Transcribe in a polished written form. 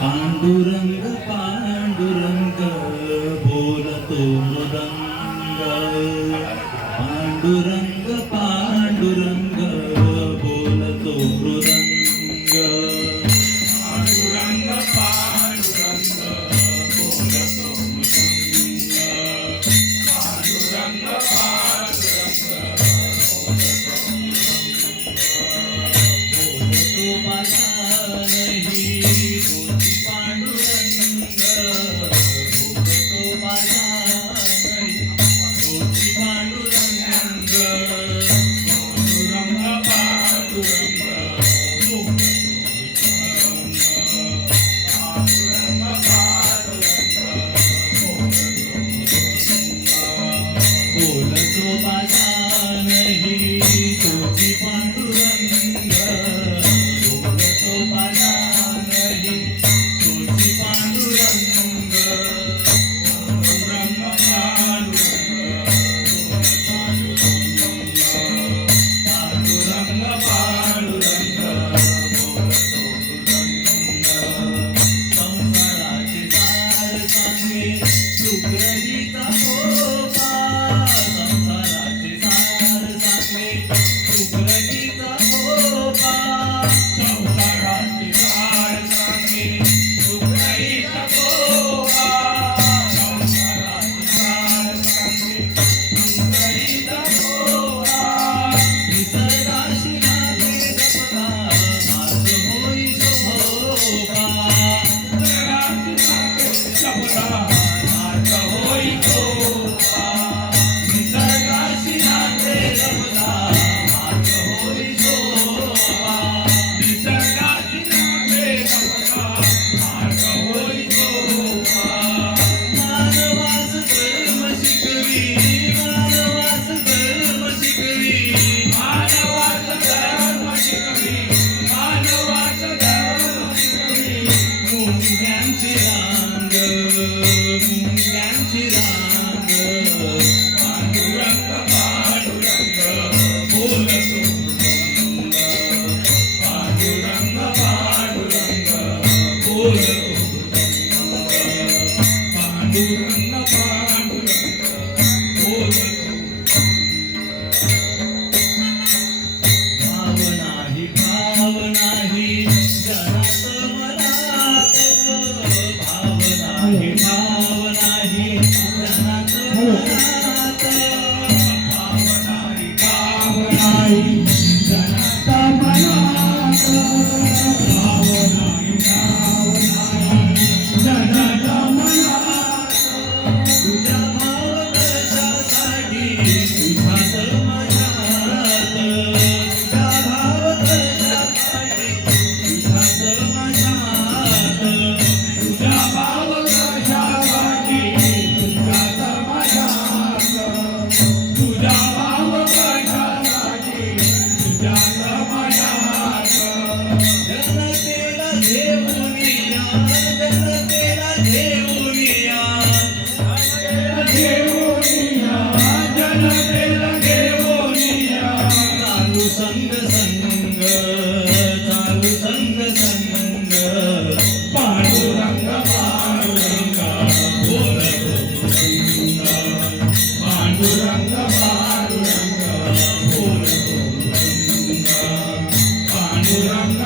पांडुरंग पांडुरंग बोलतो मृदंग पांडुरंग पांडुरंग बोलतो मृदंग पांडुरंग पांडुरंग बोलतो मृदंग पांडुरंग पांडुरंग बोलतो पाषाणही बोलती पांडुरंग बोलतो पाषाणही बोलती पांडुरंग पांडुरंग पांडुरंग बोलतो पाषाणही बोलती पांडुरंग बोलतो पाषाणही बोलती पांडुरंग पांडुरंग पांडुरंग पांडुरंग संसाराचे सार सांगे सुग्रहीचा होता संसाराचे सार सांगे सुग्रहीचा होता संसाराची सार सांगे सुग्रहीचा गोवा संसाराची सार सांगे सुग्रहीचा गोवा निसर्गाशी नाते जपता मार्ग होई शोभा जगाची नाते जपता मार्ग होई गोवा निसर्गाशी नाते जपता मार्ग होई शोभा निसर्गाची नाते जपता मार्ग होई गोवा मानवास धर्म शिकवी मानवास धर्म शिकवी मानवाचा धर्म शिकवी मानवाचा धर्म शिकवी मुंग्यांची रांग मुंग्यांची रांग पांडुरंग पांडुरंग बोलतो मृदंग पांडुरंग पांडुरंग बोलतो मृदंग पांडुरंग पांडुरंग बोलतो भाव नाही जनात मनात भाव नाही जनात मनात भावनाई भावनाई जनात मनात भावनाई भावनाई जनात मनात तुझ्या भाव कशासाठी तुझ्यात माझ्यात तुझ्या भाव कशासाठी तुझ्यात माझ्यात तुझा भाव कशासाठी तुझ्यात माझ्यात तुझा भाव कशासाठी तुझ्यात माझ्यात जनतेला घेऊन या जनतेला घेऊन या घेऊनिया जनतेला घेऊनिया चालू संग संग चालू संग संग पांडुरंग पांडुरंग बोलतो मृदंग पांडुरंग पांडुरंग बोलतो मृदंग पांडुरंग